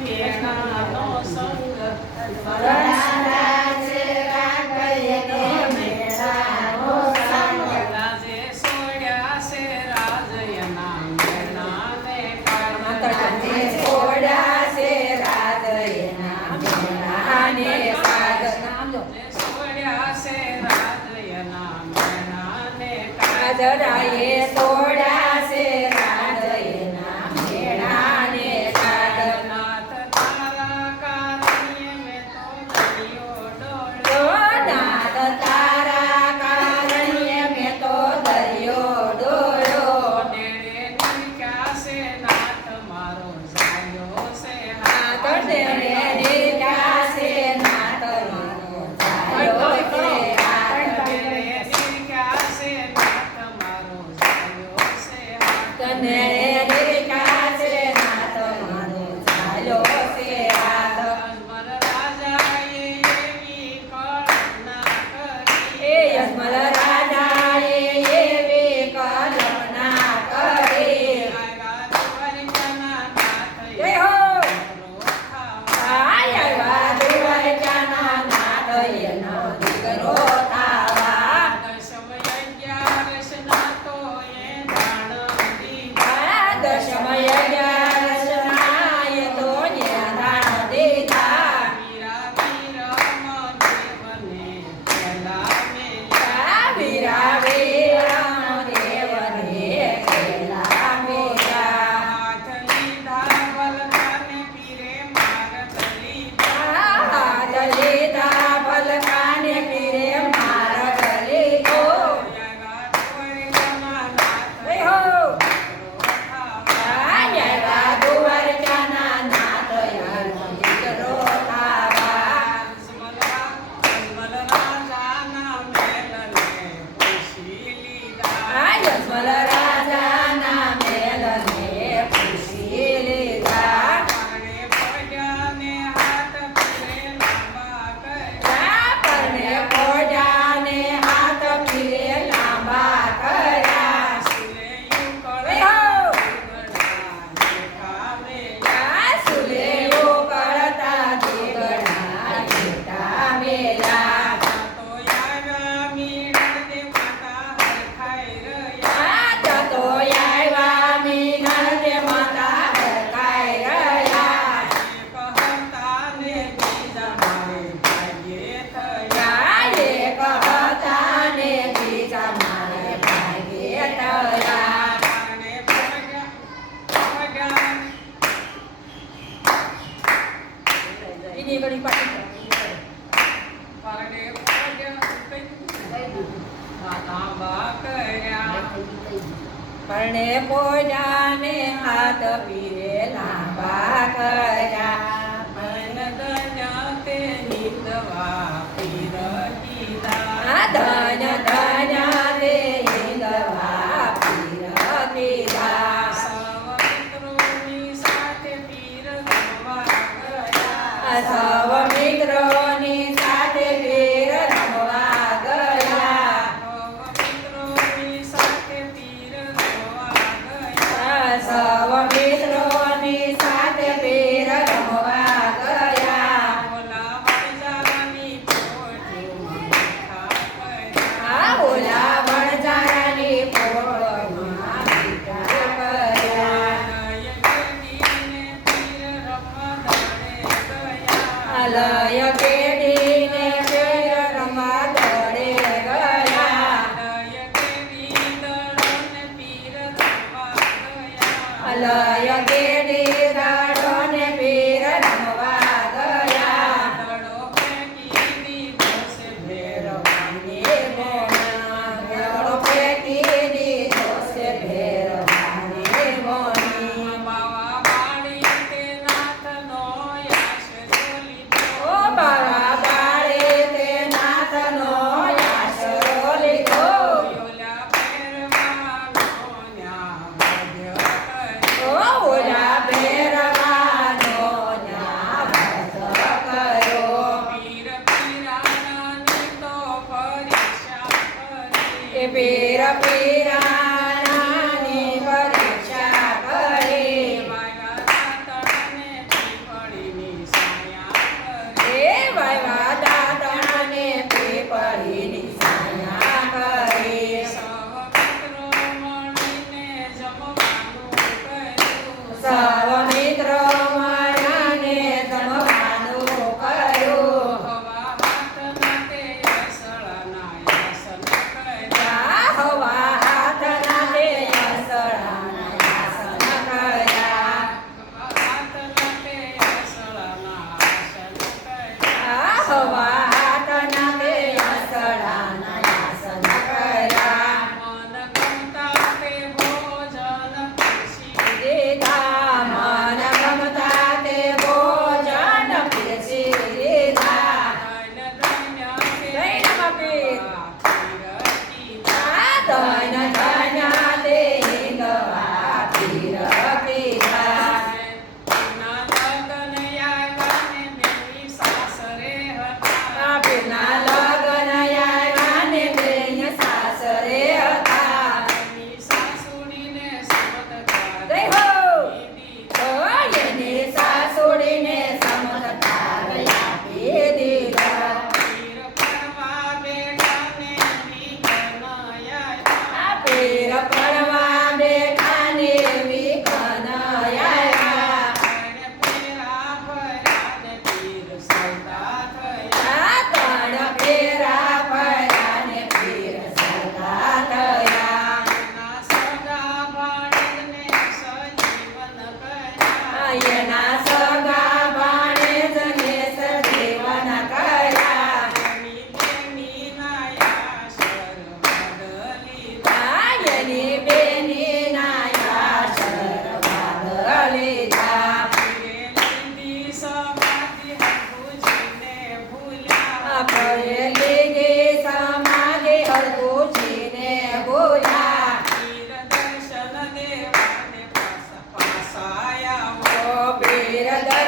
મેણાનો સંગ રાજે સોડ્યા છે રાજયના મેણાને કારણે સોડ્યા છે રાજયના મેણાને રાજરાએ તોડ્યા છે રાજયના મેણાને નાથ તારા કારણે મેં તો દરિયો ડોળ્યો નાથ તારા કારણે મેં તો દરિયો ડોળ્યો નેડે નિરખ્યા છે નાથ મારો જાયો છે નાથ નેડે નિરખ્યા છે નાથ મારો જાયો છે નેડે નિરખ્યા છે નાથ મારો જાયો છે હાથ અજમલ રાજાએ એવી કલ્પના કરી યજમલ રાજાએ એવી કલ્પના કરી આવ્યા દ્વારિકાના નાથ જય હો ખાવા આવ્યા દ્વારકાના નાથ એનો દીકરો થાવા દશમ અગિયારસના તો એ દાન દીધા દશમય અગિયારસનાએ તો દાન દીધા વીરા દેવને પહેલા મેલ્યા વીરા વીરા દેવને કેલા મેલા હાથ લીધા વલખાને પીરે માર્ગ લીધા હાથ લીધા ભલકાને પીરે માર્ગ લીધો આવ્યા દ્વારિકાના નાથ જય હો ખાવા આવ્યા દ્વારકાના નાથ એનો દીકરો થાવા અજમલ રાજાના મેલને પૂછી લીધા યજમલ રાજાના મેલને પૂછી લીધા પરણે પડ્યા ને હાથ પીરે લાંબા કર્યા પરણે પોજાને હાથ પીરે લાંબા કર્યા સુલે યુકળ જય હો દેખાવે સુલે ઉકળતા દીગડા જેઠા મેલા તો આવ્યા મીણ દે માતા હરખાઈ રહ્યા તો આવ્યા મીનળ તે માતા હરખાઈ રહ્યા કહતા ને બીજા મારે ભાગ્યે થયા એક હતા ને બીજા મારે ભાગ્યે થયા પરણે પડ્યા એની ઘડી પાછી પરણે પડ્યા તાંબા કર્યા પરણે પોજાને હાથ પીરે લાંબા કર્યા મન દયા તે નિંદવા પીર દીધા ધન ધન રે હિંદવા પીર દીધા સવ મિત્રોની સાથે પીર રમવા ગયા સૌ મિત્રોની સાથે પીર રમવા ગયા સવ મિત્રોની સાથે પીર રમવા ગયા સૌ મિત્રોની સાથે પીર રમવા ગયા ઓલા વણજારાની પોટમાં બેઠા પડ્યા ઓલા વણજારાની પોળમાં મીઠા કર્યા લય ગેડીને પીર રમવા દડે ગયા લય કેડીને પીર રમવા દોડે ગયા લય ગેડી દડોને પીર રમવા ગયા લય કેડી દાડોને પીર રમવા ગયા દડો ફેંકી દીધો છે ભેરવ ભેરવાને મોના દડો ફેંકી દીધો છે ભેરવાને મોની બાવા વાળી તે નાથનો યશ જોલી ઓ બાવા વીર